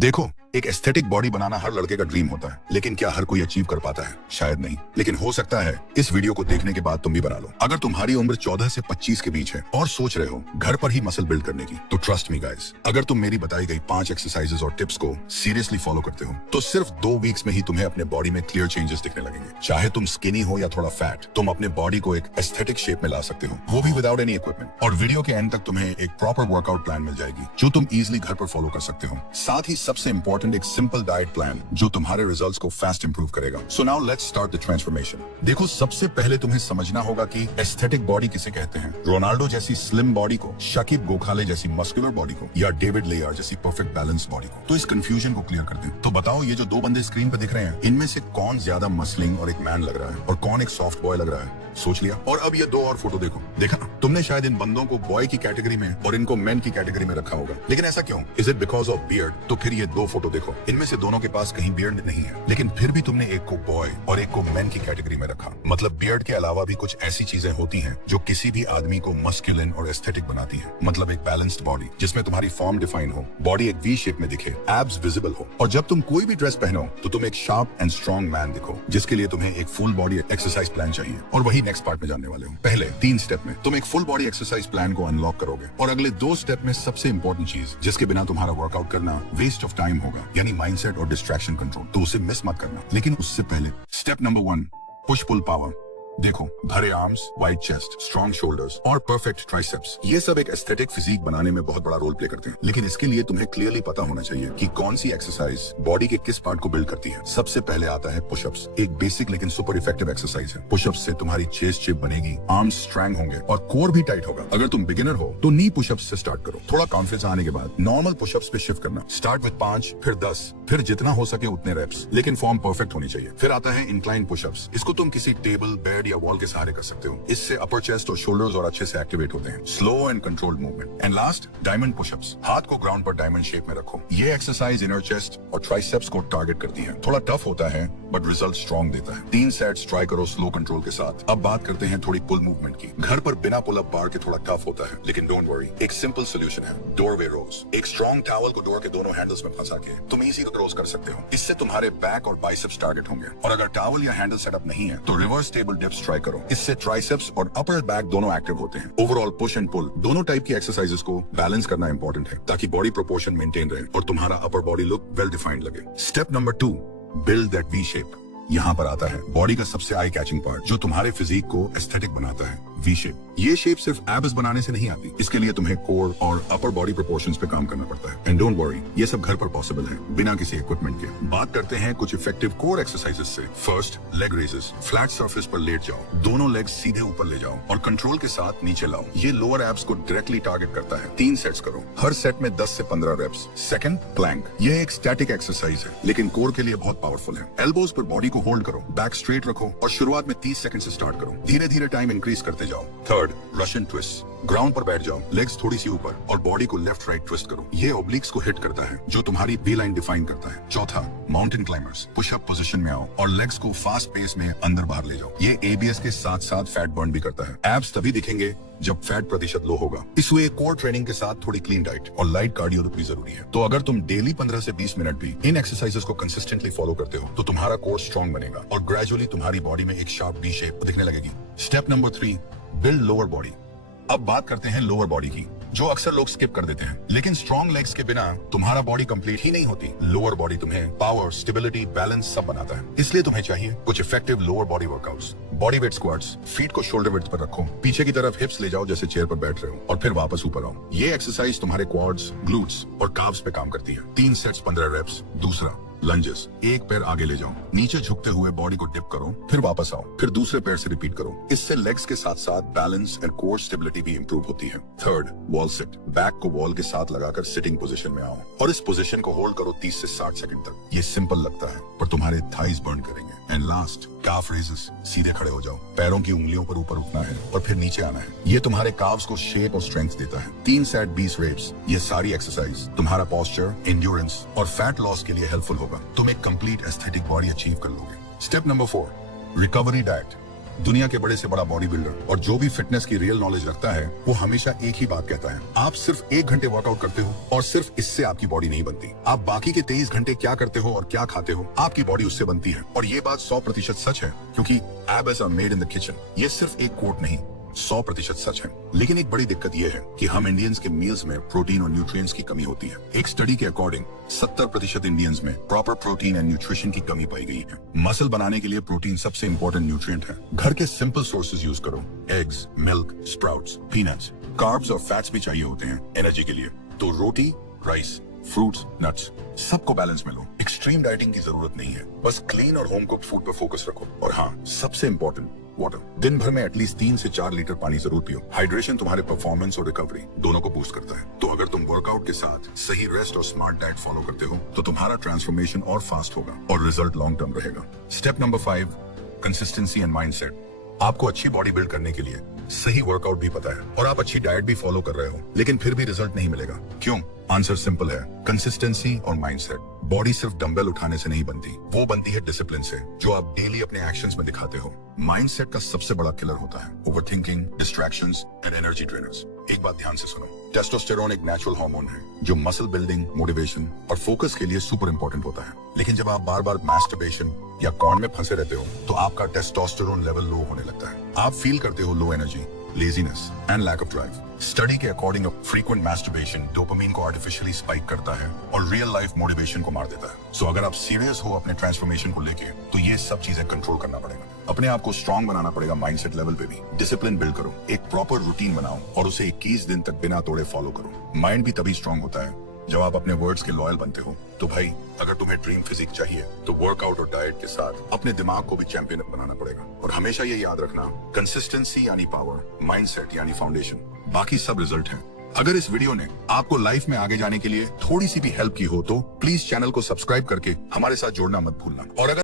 देखो, एक aesthetic body बनाना हर लड़के का ड्रीम होता है, लेकिन क्या हर कोई अचीव कर पाता है? शायद नहीं, लेकिन हो सकता है इस वीडियो को देखने के बाद तुम भी बना लो। अगर तुम्हारी उम्र 14 से 25 के बीच है और सोच रहे हो घर पर ही मसल बिल्ड करने की, तो ट्रस्ट मी गाइस, अगर तुम मेरी बताई गई 5 एक्सरसाइजेस और टिप्स को सीरियसली फॉलो करते हो, तो सिर्फ 2 वीक्स में ही तुम्हें अपने बॉडी में क्लियर चेंजेस दिखने लगेंगे। चाहे तुम स्किनी हो या थोड़ा फैट, तुम अपने बॉडी को एक एस्थेटिक शेप में ला सकते हो, वो भी विदाउट एनी इक्विपमेंट। और वीडियो के एंड तक तुम्हें एक प्रॉपर वर्कआउट प्लान मिल जाएगी, जो तुम इजिली घर पर फॉलो कर सकते हो। साथ ही सबसे इंपॉर्टेंट, एक सिंपल डाइट प्लान जो तुम्हारे रिजल्ट्स को फास्ट इंप्रूव करेगा। So now let's start the transformation. देखो, सबसे पहले तुम्हें समझना होगा कि एस्थेटिक बॉडी किसे कहते हैं। रोनाल्डो जैसी स्लिम बॉडी को, शकीब गोखाले जैसी मस्कुलर बॉडी को, या डेविड लेयर जैसी परफेक्ट बैलेंस बॉडी को। तो इस कंफ्यूजन को क्लियर करते हैं। तो बताओ, ये जो 2 बंदे स्क्रीन पर दिख रहे हैं, इनमें से कौन ज्यादा मसलिंग और एक मैन लग रहा है, और कौन एक सॉफ्ट बॉय लग रहा है? सोच लिया। और अब ये 2 और फोटो देखो। देखा, तुमने शायद इन बंदों को बॉय की कैटेगरी में और इनको मैन की कैटेगरी में रखा होगा, लेकिन ऐसा क्यों? Is it because of beard? तो फिर ये 2 फोटो देखो, इनमें से दोनों के पास कहीं बियर्ड नहीं है, लेकिन फिर भी तुमने एक को बॉय और एक को मैन की कैटेगरी में रखा। मतलब बियर्ड के अलावा भी कुछ ऐसी चीजें होती हैं जो किसी भी आदमी को मस्कुलिन और एस्थेटिक बनाती हैं। मतलब एक बैलेंस्ड बॉडी जिसमें तुम्हारी फॉर्म डिफाइन हो, बॉडी एक वी शेप में दिखे, एब्स विजिबल हो, और जब तुम कोई भी ड्रेस पहनो तो तुम एक शार्प एंड स्ट्रॉन्ग मैन दिखो, जिसके लिए तुम्हें एक फुल बॉडी एक्सरसाइज प्लान चाहिए। और वही नेक्स्ट पार्ट में जानने वाले हो। पहले 3 स्टेप में तुम एक फुल बॉडी एक्सरसाइज प्लान को अनलॉक करोगे, और अगले 2 स्टेप में सबसे इंपॉर्टेंट चीज जिसके बिना तुम्हारा वर्कआउट करना वेस्ट ऑफ टाइम होगा, यानी माइंडसेट और डिस्ट्रैक्शन कंट्रोल, तो उसे मिस मत करना। लेकिन उससे पहले step number 1, push pull power. देखो, भरे arms, wide chest, strong shoulders और परफेक्ट ट्राइसेप्स, ये सब एक एस्थेटिक फिजिक बनाने में बहुत बड़ा रोल प्ले करते हैं। लेकिन इसके लिए तुम्हें क्लियरली पता होना चाहिए कि कौन सी एक्सरसाइज बॉडी के किस पार्ट को बिल्ड करती है। सबसे पहले आता है पुशअप्स। एक बेसिक लेकिन सुपर इफेक्टिव एक्सरसाइज है। पुशअप्स से तुम्हारी चेस्ट शेप बनेगी, आर्म्स स्ट्रॉन्ग होंगे और कोर भी टाइट होगा। अगर तुम बिगिनर हो तो नी पुशअप्स से स्टार्ट करो। थोड़ा कॉन्फिडेंस आने के बाद नॉर्मल पुशअप्स पे शिफ्ट करना। स्टार्ट विद 5, फिर 10, फिर जितना हो सके उतने रेप्स, लेकिन फॉर्म परफेक्ट होनी चाहिए। फिर आता है इंक्लाइन पुशअप्स। इसको तुम किसी टेबल, बेड या वॉल के सहारे कर सकते हो। इससे अपर चेस्ट और शोल्डर्स और अच्छे से एक्टिवेट होते हैं। Slow and controlled movement. And last, diamond pushups. हाथ को ग्राउंड पर डायमंड शेप में रखो। ये एक्सरसाइज इनर चेस्ट और ट्राइसेप्स को टारगेट करती है। थोड़ा टफ होता है बट रिजल्ट स्ट्रॉन्ग देता है। 3 सेट्स ट्राई करो स्लो कंट्रोल के साथ। अब बात करते हैं थोड़ी पुल मूवमेंट की। घर पर बिना पुल अप बार के थोड़ा टफ होता है, लेकिन डोंट वरी, एक सिंपल सोल्यूशन है, डोरवे रोज। एक स्ट्रॉन्ग टॉवल को डोर के दोनों हैंडल्स में फंसा के तुम इजी रोज कर सकते हो। इससे तुम्हारे बैक और बाइसेप्स टारगेट होंगे। और अगर टॉवल या हैंडल सेटअप नहीं है तो रिवर्स टेबल डिप्स ट्राई करो। इससे ट्राइसेप्स और अपर बैक दोनों एक्टिव होते हैं। ओवरऑल पुश एंड पुल दोनों टाइप की एक्सरसाइजेस को बैलेंस करना इंपॉर्टेंट है, ताकि बॉडी प्रोपोर्शन मेंटेन रहे और तुम्हारा upper body look well defined लगे। Step number 2, build that V shape. यहाँ पर आता है बॉडी का सबसे आई कैचिंग पार्ट, जो तुम्हारे फिजिक को एस्थेटिक बनाता है, वी शेप। ये शेप सिर्फ एब्स बनाने से नहीं आती। इसके लिए तुम्हें कोर और अपर बॉडी प्रोपोर्शंस पे काम करना पड़ता है। एंड डोंट वरी, ये सब घर पर पॉसिबल है बिना किसी इक्विपमेंट के। बात करते हैं कुछ इफेक्टिव कोर एक्सरसाइजेस से। First, leg raises. Flat surface पर लेट जाओ, दोनों लेग्स सीधे ऊपर ले जाओ और कंट्रोल के साथ नीचे लाओ। ये लोअर एब्स को डायरेक्टली टारगेट करता है। 3 सेट्स करो, हर सेट में 10 से 15 रेप्स। Second, Planck. यह एक स्टैटिक एक्सरसाइज है, लेकिन कोर के लिए बहुत पावरफुल है। एल्बोज पर बॉडी को होल्ड करो, बैक स्ट्रेट रखो और शुरुआत में 30 सेकंड से स्टार्ट करो। धीरे धीरे टाइम इंक्रीज करते जाओ। Third, Russian twist. ग्राउंड पर बैठ जाओ, लेग्स थोड़ी सी ऊपर और बॉडी को लेफ्ट राइट ट्विस्ट करो। ये ओब्लिक्स को हिट करता है, जो तुम्हारी वी लाइन डिफाइन करता है। चौथा, माउंटेन क्लाइंबर्स। पुशअप पोजीशन में आओ और लेग्स को फास्ट पेस में अंदर बाहर ले जाओ। ये एबीएस के साथ साथ फैट बर्न भी करता है। एब्स तभी दिखेंगे जब फैट प्रतिशत लो होगा। इसलिए कोर ट्रेनिंग के साथ थोड़ी क्लीन डाइट और लाइट कार्डियो भी जरूरी है। तो अगर तुम डेली 15 से 20 मिनट भी इन एक्सरसाइजेस को कंसिस्टेंटली फॉलो करते हो, तो तुम्हारा कोर स्ट्रॉन्ग बनेगा और ग्रेजुअली तुम्हारी बॉडी में एक शार्प वी शेप दिखने लगेगी। Step number 3, build lower body. अब बात करते हैं लोअर बॉडी की, जो अक्सर लोग स्किप कर देते हैं। लेकिन स्ट्रॉन्ग लेग्स के बिना तुम्हारा बॉडी कंप्लीट ही नहीं होती। लोअर बॉडी तुम्हें पावर, स्टेबिलिटी, बैलेंस सब बनाता है। इसलिए तुम्हें चाहिए कुछ effective lower body workouts. Body weight squats. Feet को शोल्डर विड्थ पर रखो, पीछे की तरफ हिप्स ले जाओ जैसे चेयर पर बैठ रहे हो, और फिर वापस ऊपर आओ। ये एक्सरसाइज तुम्हारे क्वाड्स, ग्लूट्स और काव्स पे काम करती है। 3 सेट्स 15 रेप्स। दूसरा, लंजेस। एक पैर आगे ले जाओ, नीचे झुकते हुए बॉडी को डिप करो, फिर वापस आओ, फिर दूसरे पैर से रिपीट करो। इससे लेग्स के साथ साथ बैलेंस एंड कोर स्टेबिलिटी भी इंप्रूव होती है। Third, wall sit. बैक को वॉल के साथ लगाकर सिटिंग पोजीशन में आओ और इस पोजीशन को होल्ड करो 30 से 60 सेकंड तक। ये सिंपल लगता है पर तुम्हारे थाइज बर्न करेंगे। And last, calf raises. सीधे खड़े हो जाओ, पैरों की उंगलियों पर ऊपर उठना है और फिर नीचे आना है। ये तुम्हारे काव्स को शेप और स्ट्रेंथ देता है। 3 सेट 20 रेप्स। ये सारी एक्सरसाइज तुम्हारा पोस्चर, एंड्योरेंस और फैट लॉस के लिए हेल्पफुल होगा। तुम एक कंप्लीट एस्थेटिक बॉडी अचीव कर लोगे। Step number 4, recovery diet. दुनिया के बड़े से बड़ा बॉडी बिल्डर और जो भी फिटनेस की रियल नॉलेज रखता है वो हमेशा एक ही बात कहता है, आप सिर्फ 1 घंटे वर्कआउट करते हो और सिर्फ इससे आपकी बॉडी नहीं बनती। आप बाकी के 23 घंटे क्या करते हो और क्या खाते हो, आपकी बॉडी उससे बनती है। और ये बात 100% सच है, क्योंकि abs are made in the kitchen. ये सिर्फ एक कोट नहीं, 100% सच है। लेकिन एक बड़ी दिक्कत यह है कि हम इंडियंस के मील्स में प्रोटीन और न्यूट्रिएंट्स की कमी होती है। एक स्टडी के अकॉर्डिंग 70% इंडियंस में प्रॉपर प्रोटीन एंड न्यूट्रिशन की कमी पाई गई है। मसल बनाने के लिए प्रोटीन सबसे इंपॉर्टेंट न्यूट्रिएंट है। घर के सिंपल सोर्सेज यूज करो, eggs, milk, sprouts, peanuts. Carbs और फैट्स भी चाहिए होते हैं एनर्जी के लिए, तो रोटी, राइस, फ्रूट्स, नट्स, सबको बैलेंस में लो। एक्सट्रीम डाइटिंग की जरूरत नहीं है, बस क्लीन और होम कुक्ड फूड पर फोकस रखो। और हाँ, सबसे इंपॉर्टेंट, वाटर। दिन भर में एटलीस्ट 3 से 4 लीटर पानी जरूर पियो। हाइड्रेशन तुम्हारे परफॉर्मेंस और रिकवरी दोनों को बूस्ट करता है। तो अगर तुम वर्कआउट के साथ सही रेस्ट और स्मार्ट डाइट फॉलो करते हो तो तुम्हारा ट्रांसफॉर्मेशन और फास्ट होगा और रिजल्ट लॉन्ग टर्म रहेगा। Step number 5, consistency and mindset. आपको अच्छी बॉडी बिल्ड करने के लिए सही वर्कआउट भी पता है और आप अच्छी डाइट भी फॉलो कर रहे हो, लेकिन फिर भी रिजल्ट नहीं मिलेगा। क्यों? आंसर सिंपल है, कंसिस्टेंसी और माइंडसेट। बॉडी सिर्फ डंबल उठाने से नहीं बनती, वो बनती है डिसिप्लिन से, जो आप डेली अपने एक्शंस में दिखाते हो। माइंडसेट का सबसे बड़ा किलर होता है overthinking, distractions and energy drainers. एक बात ध्यान से सुनो, टेस्टोस्टेरोन एक नेचुरल हार्मोन है जो मसल बिल्डिंग, मोटिवेशन और फोकस के लिए सुपर इंपॉर्टेंट होता है। लेकिन जब आप बार बार मैस्टरबेशन या कॉर्न में फंसे रहते हो तो आपका टेस्टोस्टेरोन लेवल लो होने लगता है। आप फील करते हो low energy, laziness and lack of drive. Study के अकॉर्डिंग फ्रीक्वेंट मैस्टरबेशन डोपामिन को आर्टिफिशियली स्पाइक करता है और रियल लाइफ मोटिवेशन को मार देता है। सो अगर आप सीरियस हो अपने ट्रांसफॉर्मेशन को लेके तो ये सब चीजें कंट्रोल करना पड़ेगा। अपने आप को स्ट्रांग बनाना पड़ेगा माइंडसेट लेवल पे भी। डिसिप्लिन बिल्ड करो, एक प्रॉपर रूटीन बनाओ और उसे 21 दिन तक बिना तोड़े फॉलो करो। माइंड भी तभी स्ट्रांग होता है जब आप अपने वर्ड्स के लॉयल बनते हो। तो भाई, अगर तुम्हें ड्रीम फिजिक चाहिए तो वर्कआउट और डाइट के साथ अपने दिमाग को भी चैंपियन बनाना पड़ेगा। और हमेशा ये याद रखना, कंसिस्टेंसी यानी पावर, माइंडसेट यानी फाउंडेशन, बाकी सब रिजल्ट है। अगर इस वीडियो ने आपको लाइफ में आगे जाने के लिए थोड़ी सी भी हेल्प की हो तो प्लीज चैनल को सब्सक्राइब करके हमारे साथ जोड़ना मत भूलना। और अगर